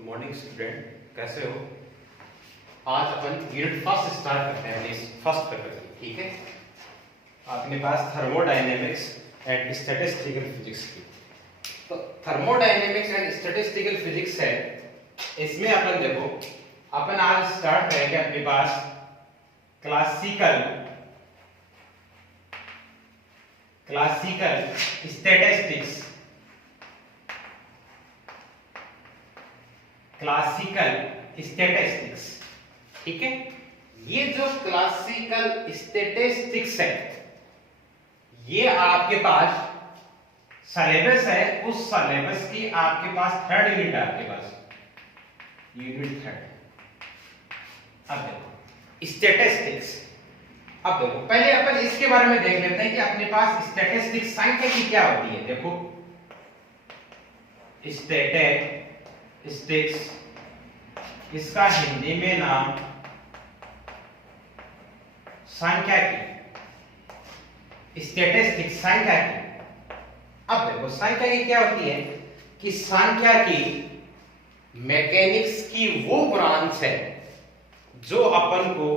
Good morning student, कैसे हो? आज अपन यूनिट फर्स्ट स्टार्ट करते हैं, फर्स्ट पेपर की। ठीक है, अपने पास थर्मोडायनेमिक्स एंड स्टैटिस्टिकल फिजिक्स की। तो थर्मोडायनेमिक्स एंड स्टैटिस्टिकल फिजिक्स है, इसमें अपन देखो, अपन आज स्टार्ट करेंगे अपने पास क्लासिकल स्टैटिस्टिक्स। ठीक है, ये जो क्लासिकल स्टैटिस्टिक्स है, ये आपके पास सिलेबस है। उस सिलेबस की आपके पास थर्ड यूनिट है, आपके पास यूनिट थर्ड। अब देखो स्टैटिस्टिक्स। अब देखो पहले अपन इसके बारे में देख लेते हैं कि अपने पास स्टैटिस्टिक्स संख्या की क्या होती है। देखो स्टैटिस्टिक्स, इसका हिंदी में नाम संख्या की, स्टैटिस्टिक्स संख्या की। अब देखो संख्या की क्या होती है कि संख्या की मैकेनिक्स की वो ब्रांच है जो अपन को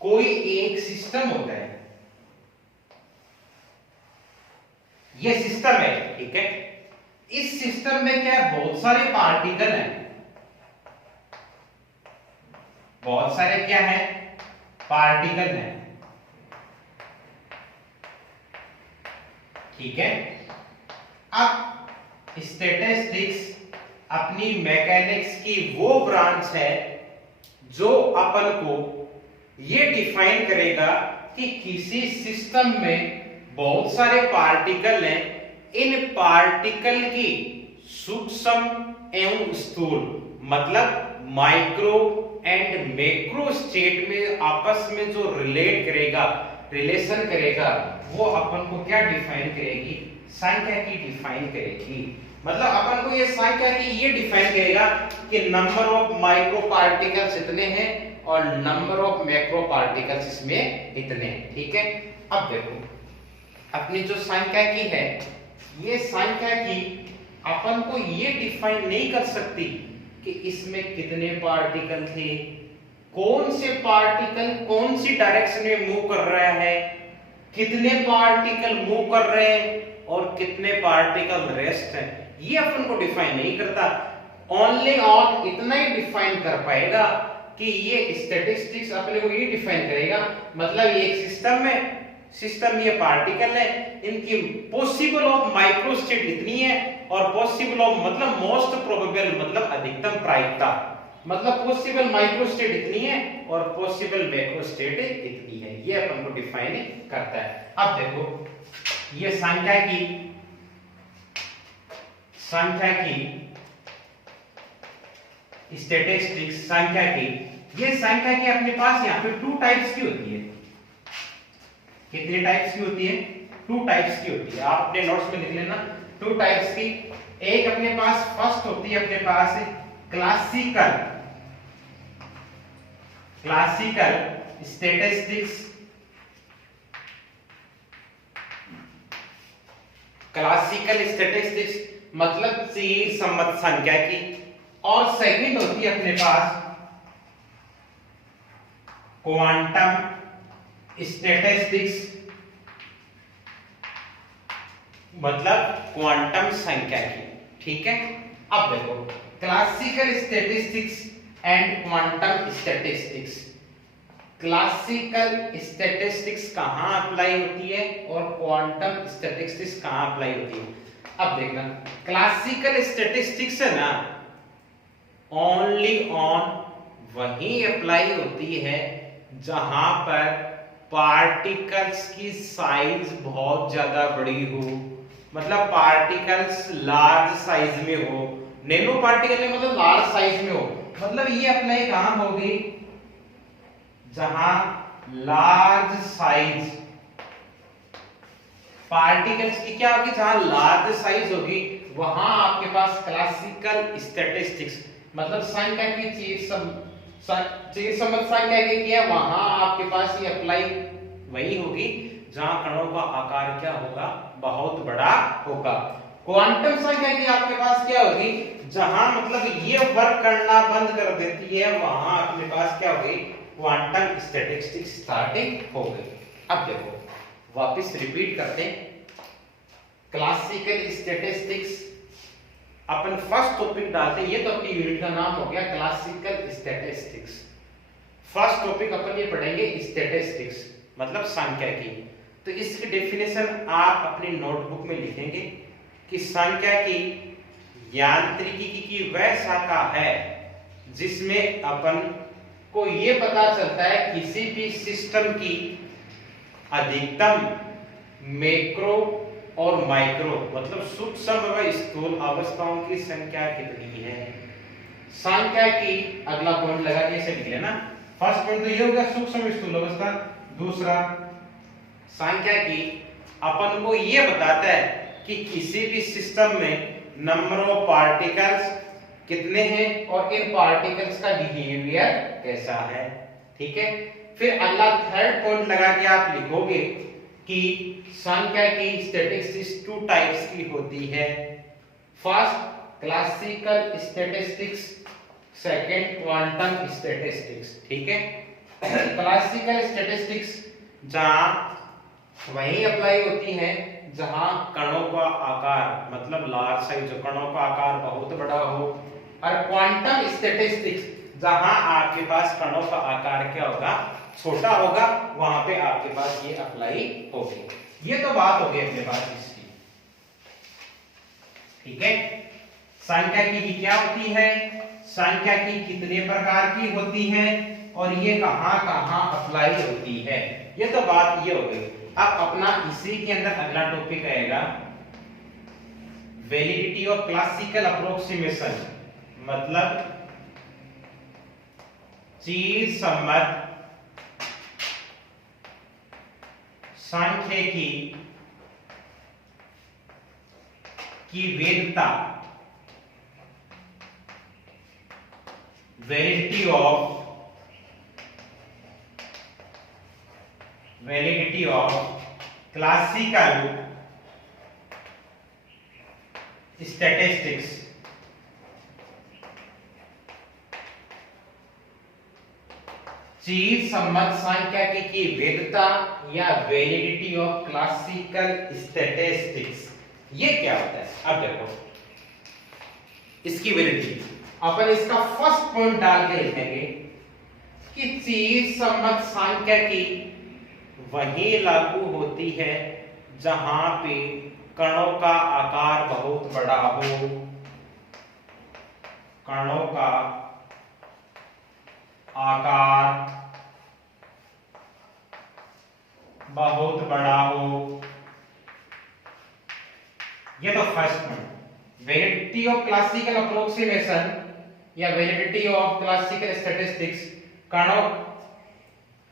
कोई एक सिस्टम होता है, ये सिस्टम है। ठीक है, इस सिस्टम में क्या है, बहुत सारे पार्टिकल हैं, बहुत सारे क्या है, पार्टिकल हैं। ठीक है, अब स्टैटिस्टिक्स अपनी मैकेनिक्स की वो ब्रांच है जो अपन को ये डिफाइन करेगा कि किसी सिस्टम में बहुत सारे पार्टिकल हैं, इन पार्टिकल की सूक्ष्म एवं स्थूल, मतलब माइक्रो एंड मैक्रो स्टेट में आपस में जो रिलेशन करेगा, वो अपन को क्या डिफाइन करेगी, संख्या की डिफाइन करेगी। मतलब अपन को ये संख्या की ये डिफाइन करेगा कि नंबर ऑफ माइक्रो पार्टिकल्स इतने हैं और नंबर ऑफ मैक्रो पार्टिकल्स इसमें इतने हैं। ठीक है, अब देखो अपनी जो संख्या की है, ये संख्या की अपन को ये डिफाइन नहीं कर सकती कि इसमें कितने पार्टिकल थे, कौन से पार्टिकल कौन सी डायरेक्शन में मूव कर रहा है, कितने पार्टिकल मूव कर रहे हैं और कितने पार्टिकल रेस्ट हैं, ये अपन को डिफाइन नहीं करता। ओनली और इतना ही डिफाइन कर पाएगा कि ये स्टैटिस्टिक्स अपने को ये डिफाइन करेगा, मतलब ये एक सिस्टम ये पार्टिकल है, इनकी पॉसिबल ऑफ माइक्रो स्टेट इतनी है और पॉसिबल ऑफ मतलब मोस्ट प्रोबेबल मतलब अधिकतम प्रायिकता, मतलब पॉसिबल माइक्रो स्टेट इतनी है और पॉसिबल मैक्रो स्टेट इतनी है, ये अपन को डिफाइन करता है। अब देखो ये संख्या की स्टैटिस्टिक्स संख्या की, ये संख्या की अपने पास यहाँ पे टू टाइप्स की होती है। कितने टाइप्स की होती है? टू टाइप्स की होती है, आप अपने नोट्स में लिख लेना, टू टाइप्स की। एक अपने पास फर्स्ट होती है अपने पास क्लासिकल स्टैटिस्टिक्स, क्लासिकल स्टैटिस्टिक्स मतलब चीज सम्मत संख्या की। और सेकंड होती है अपने पास क्वांटम स्टैटिस्टिक्स, मतलब क्वांटम संख्या की। ठीक है, अब देखो classical statistics and quantum statistics. Classical statistics कहां अप्लाई होती है और क्वांटम स्टैटिस्टिक्स कहां अप्लाई होती है? अब देखना, क्लासिकल स्टैटिस्टिक्स है ना, ओनली ऑन वही अप्लाई होती है जहां पर पार्टिकल्स की साइज बहुत ज्यादा बड़ी हो, मतलब पार्टिकल्स लार्ज साइज में हो, नैनो पार्टिकल में मतलब लार्ज साइज में हो। मतलब ये अप्लाई कहां होगी? जहां लार्ज साइज पार्टिकल्स की क्या होगी, जहां लार्ज साइज होगी, वहां आपके पास क्लासिकल स्टैटिस्टिक्स मतलब संख्या की चीज समझ संख्या की है, वहां आपके पास ये अप्लाई वही होगी जहां कणों का आकार क्या होगा, बहुत बड़ा होगा। क्वांटम संख्या की आपके पास क्या होगी, जहां मतलब ये वर्क करना बंद कर देती है, वहां अपने पास क्या हो गई, क्वांटम स्टैटिस्टिक्स स्टार्टिंग हो गई। अब देखो वापस रिपीट करते हैं, क्लासिकल स्टैटिस्टिक्स अपन फर्स्ट टॉपिक डालते हैं, ये तो अपनी यूनिट का नाम हो गया क्लासिकल स्टैटिस्टिक्स। फर्स्ट टॉपिक अपन ये पढ़ेंगे स्टैटिस्टिक्स मतलब सांख्यिकी। तो इसकी डेफिनेशन आप अपनी नोटबुक में लिखेंगे कि सांख्यिकी यांत्रिकी की वह शाखा है जिसमें अपन को ये पता चलता है किसी भी सिस्टम की अधिकतम मैक्रो और माइक्रो मतलब सूक्ष्म व स्थूल अवस्थाओं की संख्या कितनी है। सांख्यिकी अगला पॉइंट लगा के इसे लिख लेना। फर्स्ट पॉइंट तो ये हो गया सूक्ष्म स्थूल अवस्था। दूसरा, सांख्यिकी अपन को ये बताता है कि किसी भी सिस्टम में नंबर ऑफ पार्टिकल्स कितने हैं और इन पार्टिकल्स का बिहेवियर कैसा है। ठीक है, फिर अगला थर्ड पॉइंट लगा के आप लिखोगे कि सांख्यिकी स्टैटिस्टिक्स टू टाइप्स की होती है। First classical statistics, second quantum statistics. ठीक है, क्लासिकल स्टैटिस्टिक्स जहां वही अप्लाई होती है जहां कणों का आकार मतलब लार्ज साइज, कणों का आकार बहुत बड़ा हो, और क्वांटम स्टैटिस्टिक्स जहां आपके पास कणों का आकार क्या होगा, छोटा होगा, वहां पे आपके पास ये अप्लाई होगी। ये तो बात हो गई अपने पास इसकी। ठीक है, सांख्यिकी क्या होती है, सांख्यिकी कितने प्रकार की होती है और ये कहां कहां अप्लाई होती है, ये तो बात ये हो गई। अब अपना इसी के अंदर अगला टॉपिक आएगा वैलिडिटी ऑफ क्लासिकल अप्रोक्सीमेशन मतलब चीज सम्मत सांख्यिकी की वैधता, वैलिडिटी ऑफ क्लासिकल स्टैटिस्टिक्स चीज सम्मत सांख्यिकी की वैधता या वैलिडिटी ऑफ क्लासिकल स्टैटिस्टिक्स, ये क्या होता है। अब देखो इसकी वैलिडिटी अपन इसका फर्स्ट पॉइंट डाल के लिखेंगे कि चीज सम्मत सांख्यिकी वही लागू होती है जहां पे कणों का आकार बहुत बड़ा हो, कणों का आकार बहुत बड़ा हो। ये तो first point. Validity of classical approximation या वैलिडिटी ऑफ क्लासिकल स्टैटिस्टिक्स, कणों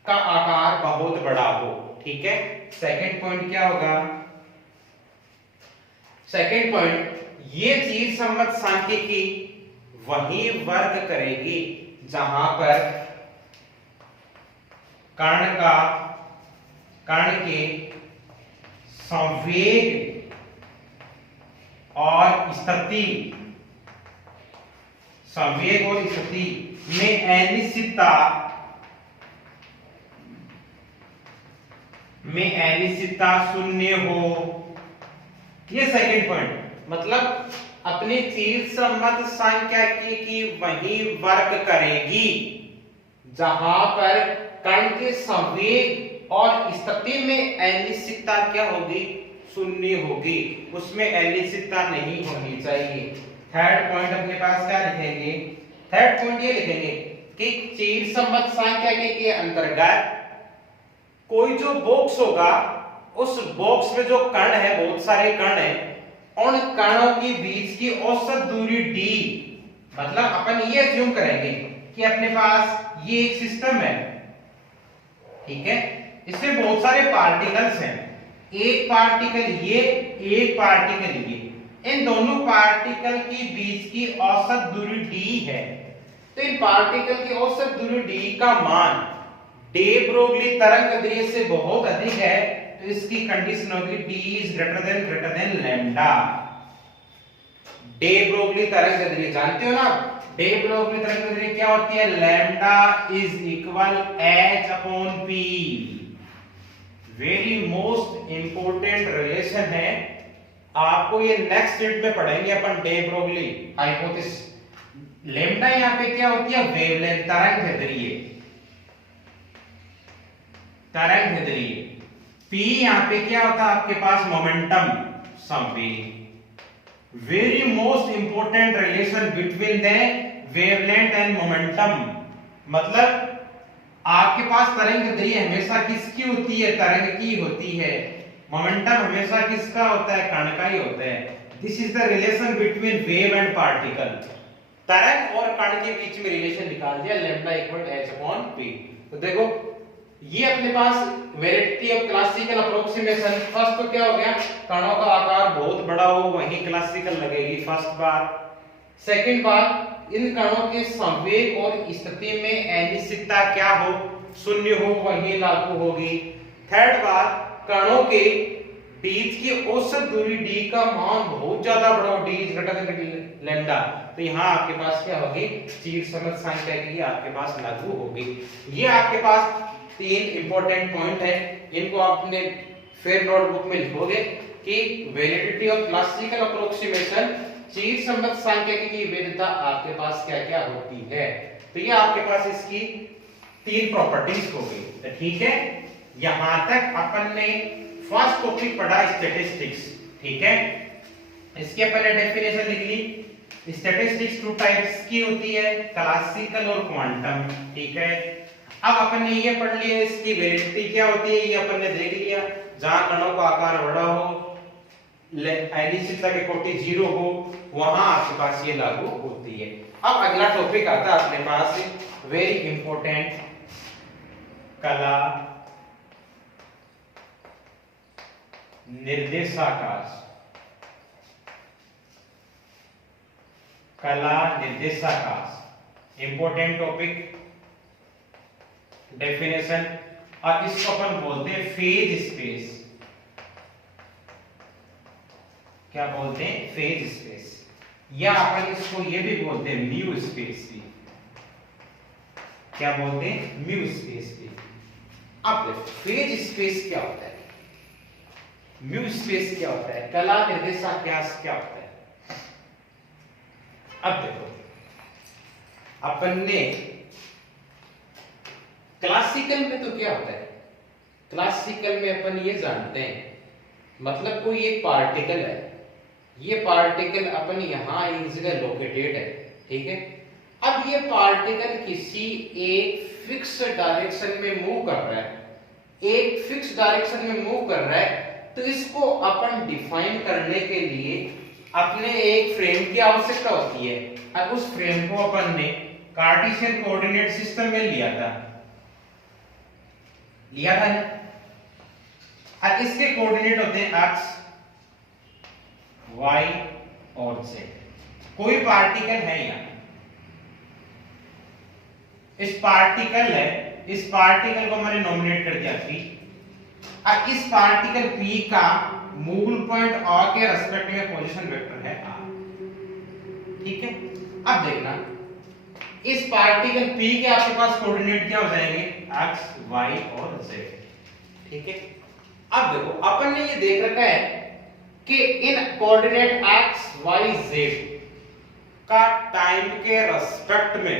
का आकार बहुत बड़ा हो। ठीक है, सेकंड पॉइंट क्या होगा, सेकंड पॉइंट, ये चीज सम्मत सांख्यिकी वही वर्क करेगी जहां पर कण के संवेग और स्थिति में अनिश्चितता शून्य हो। ये सेकंड पॉइंट मतलब अपनी चीज सम्मत सांख्यिकी की वही वर्क करेगी जहां पर कण के संवेग और स्थिति में अनिश्चितता क्या होगी, शून्य होगी, उसमें अनिश्चितता नहीं होनी चाहिए। थर्ड पॉइंट अपने पास क्या लिखेंगे, थर्ड पॉइंट ये लिखेंगे कि चीज सम्मत सांख्यिकी के अंतर्गत कोई जो बॉक्स होगा, उस बॉक्स में जो कण है, बहुत सारे कण हैं, उन कणों के बीच की औसत दूरी d, मतलब अपन ये अज्यूम करेंगे कि अपने पास ये एक सिस्टम है। ठीक है, इसमें बहुत सारे पार्टिकल्स हैं, एक पार्टिकल ये, एक पार्टिकल ये, इन दोनों पार्टिकल के बीच की औसत दूरी d है। तो इन पार्टिकल की औसत दूरी d का मान डे ब्रोगली तरंग दैर्ध्य से बहुत अधिक है, तो इसकी कंडीशन होगी d is greater than lambda. De Broglie तरंगदैर्घ्य जानते हो ना, डे ब्रोगली तरंगदैर्घ्य क्या होती है, lambda is equal h upon p. Very most important relation है, आपको ये नेक्स्ट यूनिट में पढ़ेंगे अपन, डे ब्रोगली हाइपोथेसिस। लैम्डा यहां पे क्या होती है, वेवलेंथ, तरंगदैर्घ्य, तरंगदैर्घ्य। पी यहां पे क्या होता है आपके पास, मोमेंटम, संवेग। Very most important relation between the wavelength and momentum, मतलब आपके पास तरंगदैर्घ्य हमेशा किसकी होती है, तरंग की होती है, मोमेंटम हमेशा किसका होता है, कण का ही होता है। This is the relation between wave and particle. तरंग और कण के बीच में रिलेशन निकाल दिया, lambda equal h upon p. तो देखो ये अपने पास verity of classical approximation. First तो क्या हो गया, कणों का आकार बहुत बड़ा हो वहीं क्लासिकल लगेगी फर्स्ट बार। सेकंड बार इन कणों के संवेग और स्थिति में अनिश्चितता क्या हो, शून्य हो वहीं लागू होगी। थर्ड बार कणों के बीच की औसत दूरी d का मान बहुत ज्यादा बड़ा हो, d is greater than lambda, तो यहाँ आपके पास क्या होगी, चीर समझ सांख्यिकी की आपके पास लागू होगी। ये आपके पास तीन इंपॉर्टेंट पॉइंट है, इनको आपने फिर नोटबुक में लिखोगे कि वैलिडिटी ऑफ क्लासिकल अप्रोक्सीमेशन, चीर संबंध सांख्यिकी की वैधता आपके पास क्या क्या होती है। तो ये आपके पास इसकी तीन प्रॉपर्टीज हो गई। तो ठीक है, यहां तक अपन ने फर्स्ट टॉपिक पढ़ा स्टैटिस्टिक्स। ठीक है, इसके पहले डेफिनेशन लिख ली। स्टैटिस्टिक्स टू टाइप्स की होती है, क्लासिकल और क्वांटम। ठीक है, अब अपन ने ये पढ़ लिया इसकी वैलिडिटी क्या होती है, ये अपन ने देख लिया। जहां कणों का आकार बड़ा हो, अनिश्चितता की कोटि 0 हो, वहां आपके पास ये लागू होती है। अब अगला टॉपिक आता है अपने पास, वेरी इंपॉर्टेंट, कला निर्देशाकाश। कला निर्देशाकाश इंपॉर्टेंट टॉपिक, डेफिनेशन। और इसको अपन बोलते हैं फेज स्पेस। क्या बोलते हैं, फेज स्पेस, या अपन इसको ये भी बोलते हैं म्यू स्पेस भी। क्या बोलते हैं, म्यू स्पेस भी। अब फेज स्पेस क्या होता है, म्यू स्पेस क्या होता है, कला निर्देशाकाश क्या होता है। अब देखो अपन ने क्लासिकल में तो क्या होता है, क्लासिकल में अपन ये जानते हैं, मतलब कोई एक पार्टिकल है, ये पार्टिकल अपन यहां एक जगह लोकेटेड है। ठीक है, अब ये पार्टिकल किसी एक फिक्स डायरेक्शन में मूव कर रहा है, एक फिक्स डायरेक्शन में मूव कर रहा है, तो इसको अपन डिफाइन करने के लिए अपने एक फ्रेम की आवश्यकता होती है। अब उस फ्रेम को अपन ने कार्टेशियन कोऑर्डिनेट सिस्टम में लिया था ना, और इसके कोऑर्डिनेट होते हैं x, y और z। कोई पार्टिकल है यहां, इस पार्टिकल है, इस पार्टिकल को मैंने नॉमिनेट कर दिया p, और इस पार्टिकल p का मूल पॉइंट r के रेस्पेक्ट में पोजीशन वेक्टर है r। ठीक है, अब देखना इस पार्टिकल p के आपके पास कोऑर्डिनेट क्या हो जाएंगे, x, y और z। ठीक है, अब देखो अपन ने ये देख रखा है कि इन कोऑर्डिनेट x, y, z का टाइम के रेस्पेक्ट में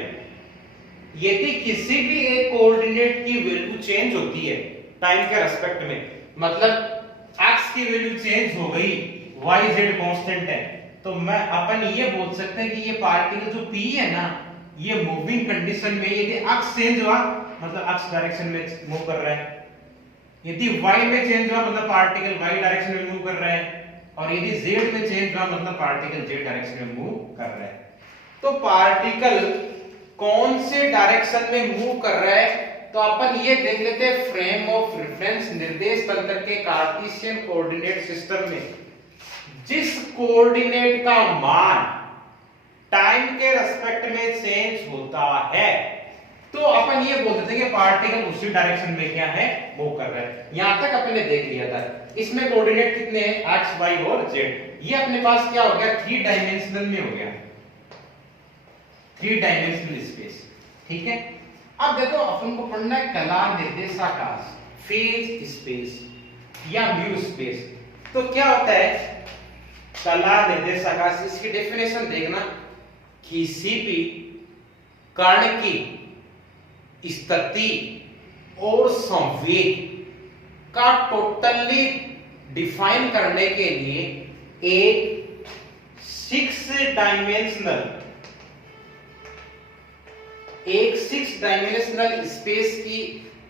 यदि किसी भी एक कोऑर्डिनेट की वैल्यू चेंज होती है टाइम के रेस्पेक्ट में, मतलब x की वैल्यू चेंज हो गई, y, z कांस्टेंट है, तो मैं अपन ये बोल सकते हैं कि ये पार्टिकल जो p है ना, ये मूविंग कंडीशन में यदि x चेंज हुआ मतलब x डायरेक्शन में मूव कर रहा है, यदि y में चेंज हुआ मतलब पार्टिकल y डायरेक्शन में मूव कर रहा है, और यदि z में चेंज हुआ मतलब पार्टिकल z डायरेक्शन में मूव कर रहा है। तो पार्टिकल कौन से डायरेक्शन में मूव कर रहा है, तो अपन ये देख लेते हैं फ्रेम ऑफ रेफरेंस निर्देश तंत्र के कार्टेशियन कोऑर्डिनेट सिस्टम में जिस कोऑर्डिनेट का मान टाइम के रेस्पेक्ट में चेंज होता है तो अपन ये बोल देते हैं कि पार्टिकल उसी डायरेक्शन में क्या है मूव कर रहा है। यहां तक अपन ने देख लिया था। इसमें कोऑर्डिनेट कितने हैं, x y और z। ये अपने पास क्या हो गया, 3 डायमेंशनल में हो गया, 3 डायमेंशनल स्पेस। ठीक है, अब देखो अपन को पढ़ना है कला निर्देशाकाश, फेज स्पेस या म्यू स्पेस। तो क्या होता है कला निर्देशाकाश, इसकी डेफिनेशन देखना, किसी भी कण की स्थिति और संवेग का टोटली डिफाइन करने के लिए एक 6 डायमेंशनल स्पेस की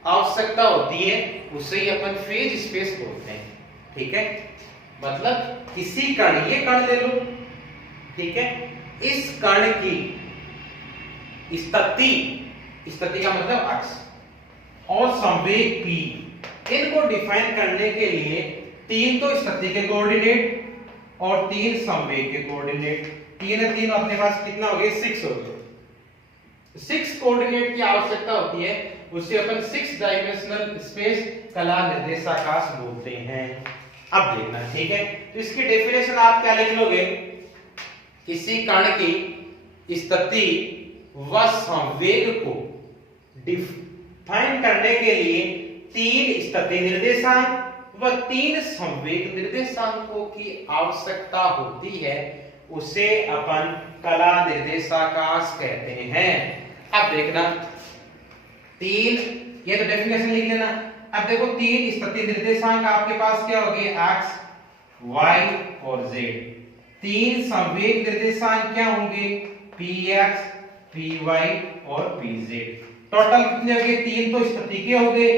आवश्यकता होती है, उसे ही अपन फेज स्पेस बोलते हैं। ठीक है, मतलब किसी कण, ये कण ले लो, ठीक है, इस कण की स्थिति का मतलब अक्ष और संवेग p, इनको डिफाइन करने के लिए 3 तो स्थिति के कोऑर्डिनेट और 3 संवेग के कोऑर्डिनेट, 3 अपने पास कितना हो गया, 6 हो गए। 6 कोऑर्डिनेट की आवश्यकता होती है, उसे अपन 6 डायमेंशनल स्पेस कला निर्देशाकाश बोलते हैं। अब देखना, ठीक है, तो इसकी डेफिनेशन आप क्या लिख लोगे, किसी कण की स्थिति व संवेग को डिफाइन करने के लिए 3 स्थिति निर्देशांक व 3 संवेग निर्देशांकों की आवश्यकता होती है, उसे अपन कला निर्देशाकाश कहते हैं। अब देखना 3, ये तो डेफिनेशन लिख लेना। अब देखो 3 स्थिति निर्देशांक आपके पास क्या हो गए, x, y और z। 3 संवेग निर्देशांक क्या होंगे, px, py और pz। टोटल कितने हो गए, 3 तो स्थिति के हो गए,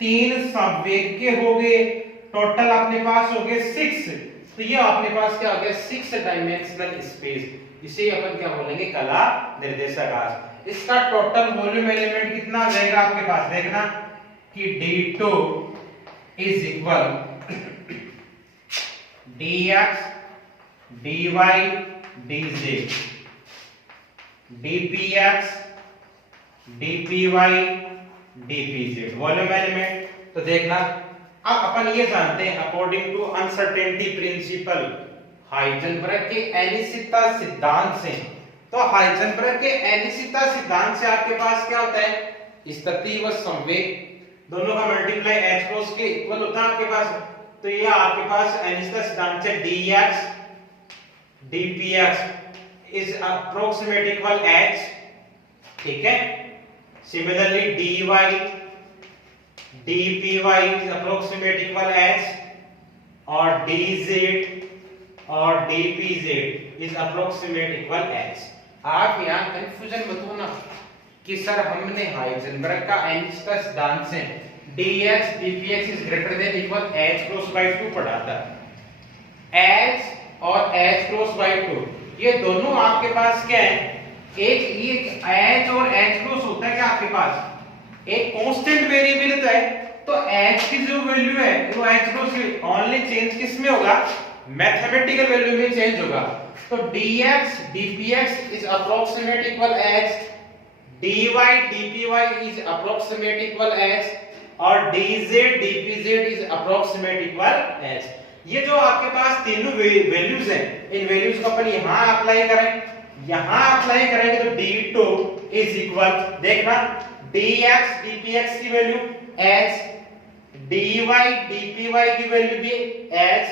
3 संवेग के हो गए, टोटल अपने पास हो गए 6। तो ये अपने पास क्या हो गया, 6 डायमेंशनल स्पेस, इसे अपन क्या बोलेंगे, कला निर्देशाकाश। इसका टोटल वॉल्यूम एलिमेंट कितना आ जाएगा आपके पास, देखना कि d2 is equal dx dy dz dpx dpy dpz volume element. तो देखना, अब अपन ये जानते हैं according to uncertainty principle, Heisenberg के अनिश्चितता सिद्धांत से, तो हाइजेनबर्ग के अनिश्चितता सिद्धांत से आपके पास क्या होता है, स्थिति व संवेग दोनों का मल्टीप्लाई h क्रॉस के इक्वल होता है आपके पास। तो ये आपके पास अनिश्चितता सिद्धांत से dx dpx is approximate equal h, ठीक है। Similarly dy dpy is approximate equal h और dz और dpz is approximate equal h। आप यहां कंफ्यूजन मत होना कि सर हमने हाइजेनबर्ग का अनिश्चितता सिद्धांत से dx dpx is greater than equal h cross bye 2 पढ़ा था। h और h क्रॉस बाय 2 ये दोनों आपके पास क्या है, एक ये h और h क्रॉस होता है क्या आपके पास, एक कांस्टेंट वेरिएबल है। तो h की जो वैल्यू है वो h क्रॉस ओनली चेंज किस में होगा, मैथमेटिकल वैल्यू में चेंज होगा। तो dx dpx is approximate equal h, dy dpy is approximate equal h और dz dpz is approximate equal h। ये जो आपके पास तीनों वैल्यूज हैं, इन वैल्यूज को अपन यहां अप्लाई करें, यहां अप्लाई करेंगे तो d2 इज इक्वल, देखना dx dpx की वैल्यू h, dy dpy की वैल्यू भी h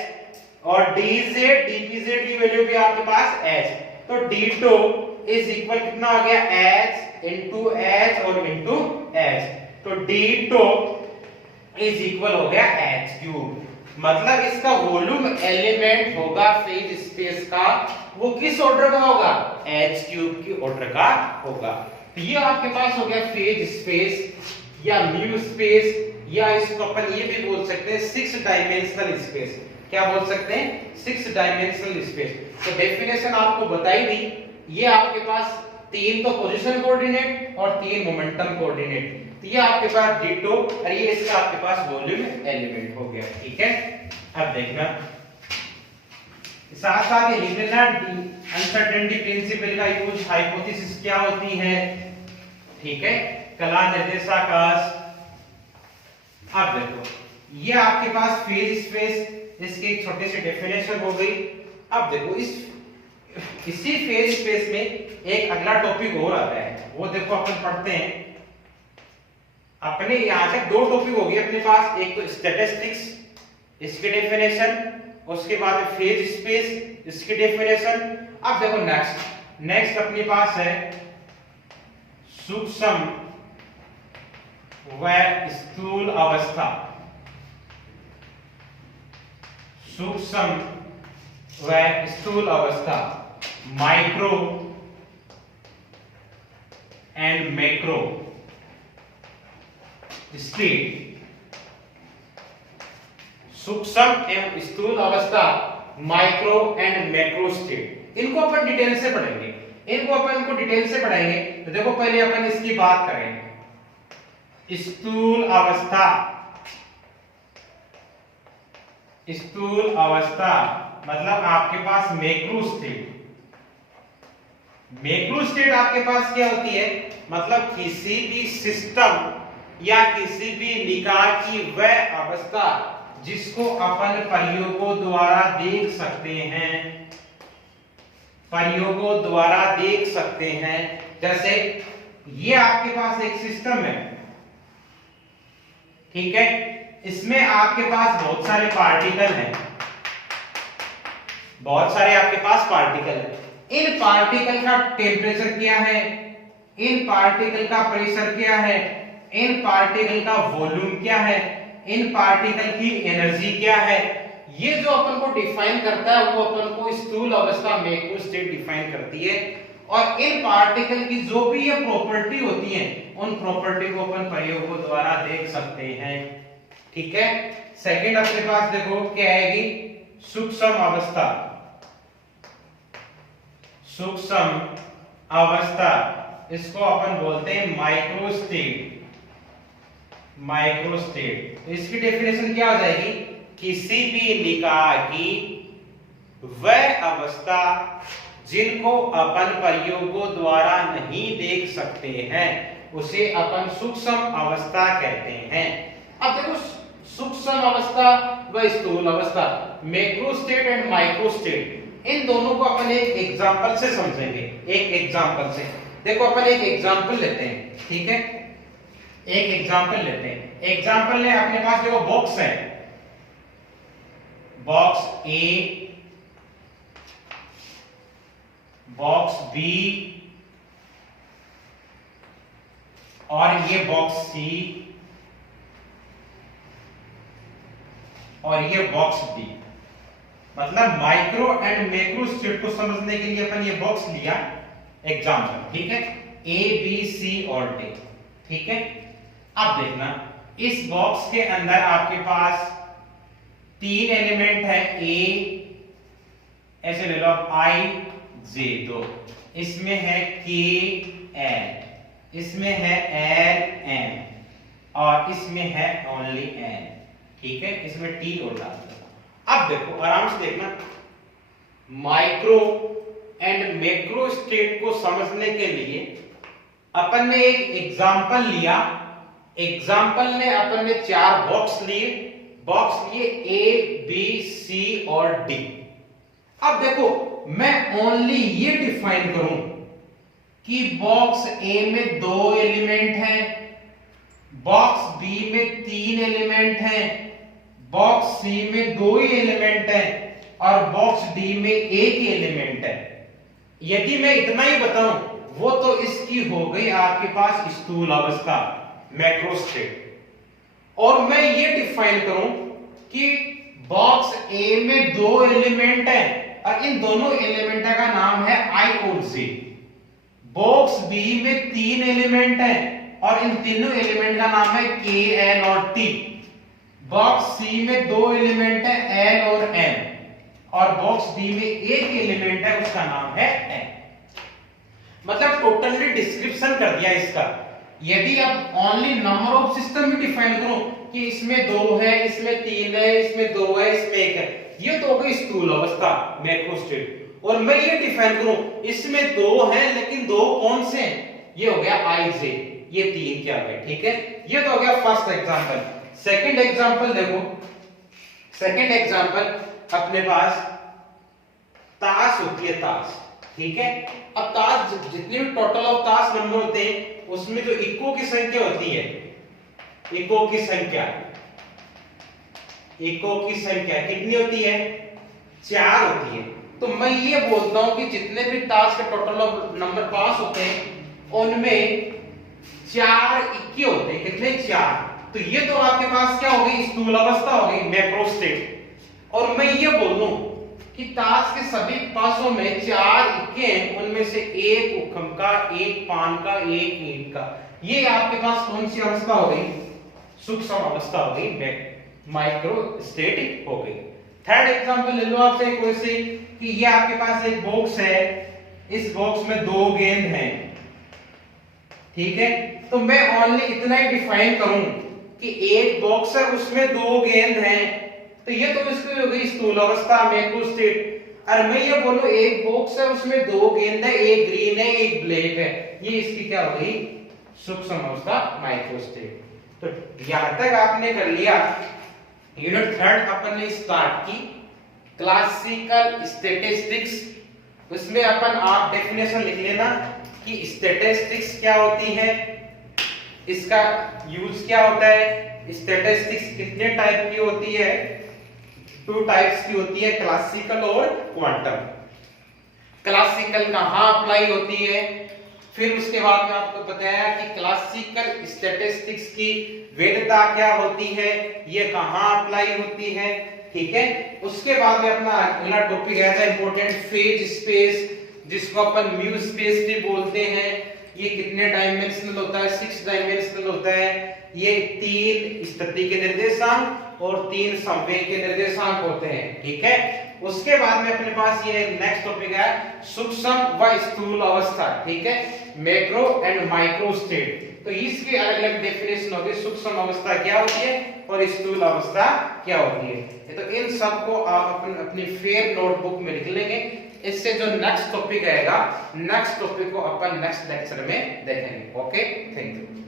और dz dpz की वैल्यू भी आपके पास h। तो d2 इज इक्वल कितना आ गया, h into h और into h। तो d2 इज इक्वल हो गया h क्यूब। मतलब इसका वॉल्यूम एलिमेंट होगा फेज स्पेस का, वो किस ऑर्डर का होगा, h क्यूब की ऑर्डर का होगा। तो ये आपके पास हो गया फेज स्पेस या म्यू स्पेस, या इसको अपन ये भी बोल सकते हैं 6 डायमेंशनल स्पेस। क्या बोल सकते हैं, 6 डायमेंशनल स्पेस। तो डेफिनेशन आपको बताई दी, ये आपके पास 3 तो पोजीशन कोऑर्डिनेट और 3 मोमेंटम कोऑर्डिनेट। तो ये आपके पास d2 और ये इसका आपके पास वॉल्यूम एलिमेंट हो गया, ठीक है। अब देखना साथ साथ ये लिख लेना अनसर्टेनिटी प्रिंसिपल का यूज, हाइपोथेसिस क्या होती है, ठीक है, कला निर्देशाकाश। अब देखो ये आपके पास फेज स्पेस, इसकी एक छोटी सी डेफिनेशन हो गई। अब देखो इसी फेज स्पेस में एक अगला टॉपिक और आता है, वो देखो अपन पढ़ते हैं। अपने यहां तक 2 टॉपिक हो गए अपने पास, एक तो स्टैटिस्टिक्स इसकी डेफिनेशन, उसके बाद फेज स्पेस इसकी डेफिनेशन। अब देखो नेक्स्ट अपने पास है सूक्ष्म व स्थूल अवस्था। सूक्ष्म व स्थूल अवस्था, माइक्रो एंड मैक्रो स्टेट। सूक्ष्म एवं स्थूल अवस्था, माइक्रो एंड मैक्रो स्टेट, इनको अपन डिटेल से पढ़ेंगे। तो देखो पहले अपन इसकी बात करेंगे। स्थूल अवस्था मतलब आपके पास मैक्रो स्टेट आपके पास क्या होती है, मतलब किसी भी सिस्टम या किसी भी निकाय की वह अवस्था जिसको अपन प्रयोगों द्वारा देख सकते हैं। जैसे ये आपके पास एक सिस्टम है, ठीक है, इसमें आपके पास बहुत सारे पार्टिकल हैं, इन पार्टिकल का टेम्परेचर क्या है, इन पार्टिकल का प्रेशर क्या है, इन पार्टिकल का वॉल्यूम क्या है, इन पार्टिकल की एनर्जी क्या है, ये जो अपन को डिफाइन करता है वो अपन को स्थूल अवस्था मैक्रो स्टेट डिफाइन करती है। और इन पार्टिकल की जो भी ये प्रॉपर्टी होती है, उन प्रॉपर्टी को अपन प्रयोगों द्वारा देख सकते हैं, ठीक है। सेकंड अपने पास देखो क्या आएगी, सूक्ष्म अवस्था, इसको अपन बोलते हैं माइक्रो स्टेट। इसकी डेफिनेशन क्या हो जाएगी, किसी भी निकाय की वह अवस्था जिनको अपन प्रयोगों द्वारा नहीं देख सकते हैं उसे अपन सूक्ष्म अवस्था कहते हैं। अब देखो सूक्ष्म अवस्था व स्थूल अवस्था, macro state and micro state, इन दोनों को अपन एक एग्जांपल से समझेंगे। देखो अपन एक एग्जांपल लेते हैं, ठीक है, एग्जांपल ले अपने पास देखो बॉक्स है, बॉक्स ए, बॉक्स बी और ये बॉक्स सी और ये बॉक्स डी। मतलब माइक्रो एंड मैक्रो स्टेट को समझने के लिए अपन ये बॉक्स लिया एग्जांपल, ठीक है, ए बी सी और डी, ठीक है। अब देखना इस बॉक्स के अंदर आपके पास 3 एलिमेंट है, ए ऐसे ले लो आई जे 2, इसमें है के एल, इसमें है एल एन और इसमें है ओनली एन, ठीक है, इसमें टी और डाल दो। अब देखो आराम से देखना, माइक्रो एंड मैक्रो स्टेट को समझने के लिए अपन ने एक एग्जांपल लिया। एग्जांपल ने अपन ने 4 बॉक्स लिए ए बी सी और डी। अब देखो मैं ओनली ये डिफाइन करूं कि बॉक्स ए में 2 एलिमेंट हैं, बॉक्स बी में 3 एलिमेंट हैं, बॉक्स सी में 2 ही एलिमेंट हैं और बॉक्स डी में 1 एलिमेंट है। यदि मैं इतना ही बताऊं वो तो इसकी हो गई आपके पास स्थूल अवस्था मैक्रो स्टेट। और मैं ये डिफाइन करूं कि बॉक्स ए में 2 एलिमेंट हैं और इन दोनों एलिमेंट का नाम है आई और जे। बॉक्स बी में 3 एलिमेंट हैं और इन तीनों एलिमेंट का नाम है के एल और टी। बॉक्स सी में 2 एलिमेंट है एल और एम और बॉक्स डी में 1 एलिमेंट है उसका नाम है एन। मतलब टोटली डिस्क्रिप्शन कर दिया इसका। यदि आप ओनली नंबर ऑफ सिस्टम भी डिफाइन करो कि इसमें 2 है, इसमें 3 है, इसमें 2 है, इसमें 1 है, ये तो हो गई स्थूल अवस्था मैक्रो स्टेट। और मैं ये डिफाइन करूं इसमें 2 हैं लेकिन 2 कौन से हैं, ये हो गया आई जे। ये 3 क्या गए, ठीक है। ये तो हो गया फर्स्ट एग्जांपल। सेकंड एग्जांपल देखो, सेकंड एग्जांपल अपने पास ताश होती है, ताश, ठीक है। अब ताश जितने भी टोटल ऑफ ताश नंबर होते हैं उसमें जो इक्को की संख्या होती है, इक्को की संख्या, इक्को की संख्या कितनी होती है, 4 होती है। तो मैं ये बोलता हूं कि जितने भी ताश के टोटल ऑफ नंबर पास होते हैं उनमें 4 इक्के होते हैं, कितने, 4। तो ये तो आपके पास क्या हो गई, स्थूल अवस्था हो गई, मैक्रो स्टेट। और मैं ये बोल दूं कि ताश के सभी पासों में 4 इक्के हैं, उनमें से एक उखम का, एक पान का, एक ईंट का। ये आपके पास कौन सी अवस्था हो गई, सूक्ष्म अवस्था हो गई, माइक्रो स्टेट हो गई। थर्ड एग्जांपल ले लो आपसे कोई से कि ये आपके पास एक बॉक्स है, इस बॉक्स में 2 गेंद हैं, ठीक है। तो मैं ओनली इतना ही डिफाइन करूं कि एक बॉक्स है उसमें 2 गेंद हैं, तो ये तो इसकी हो गई स्थूल अवस्था, मैक्रो स्टेट। और मैं ये बोलूं एक बॉक्स है उसमें 2 गेंद है, एक ग्रीन है एक ब्लैक है, ये इसकी क्या हो गई, सूक्ष्म अवस्था, माइक्रो स्टेट। तो यहां तक आपने कर लिया यूनिट थर्ड अपन ने स्टार्ट की, क्लासिकल स्टैटिस्टिक्स। उसमें अपन आप डेफिनेशन लिख लेना कि स्टैटिस्टिक्स क्या होती है, इसका यूज क्या होता है, स्टैटिस्टिक्स कितने टाइप की होती है, 2 टाइप्स की होती है, क्लासिकल और क्वांटम। क्लासिकल कहां अप्लाई होती है, फिर उसके बाद में आपको बताया कि क्लासिकल स्टैटिस्टिक्स की वैधता क्या होती है, ये कहां अप्लाई होती है, ठीक है। उसके बाद में अपना अगला टॉपिक है इंपॉर्टेंट, फेज स्पेस, जिसको अपन म्यू स्पेस भी बोलते हैं। ये कितने डायमेंशनल होता है, 6 डायमेंशनल होता है। ये 3 स्थिति के निर्देशांक और 3 संवेग के निर्देशांक होते हैं, ठीक है। उसके बाद में अपने पास ये नेक्स्ट टॉपिक है सूक्ष्म व स्थूल अवस्था, ठीक है, मैक्रो एंड माइक्रो स्टेट। तो इसके अलग अलग डेफिनेशन होगी, सूक्ष्म अवस्था क्या होती है और स्थूल अवस्था क्या होती है। तो इन सब को आप अपनी फेयर नोटबुक में लिख लेंगे। इससे जो नेक्स्ट टॉपिक आएगा, नेक्स्ट टॉपिक को अपन नेक्स्ट लेक्चर में देखेंगे। Okay, thank you.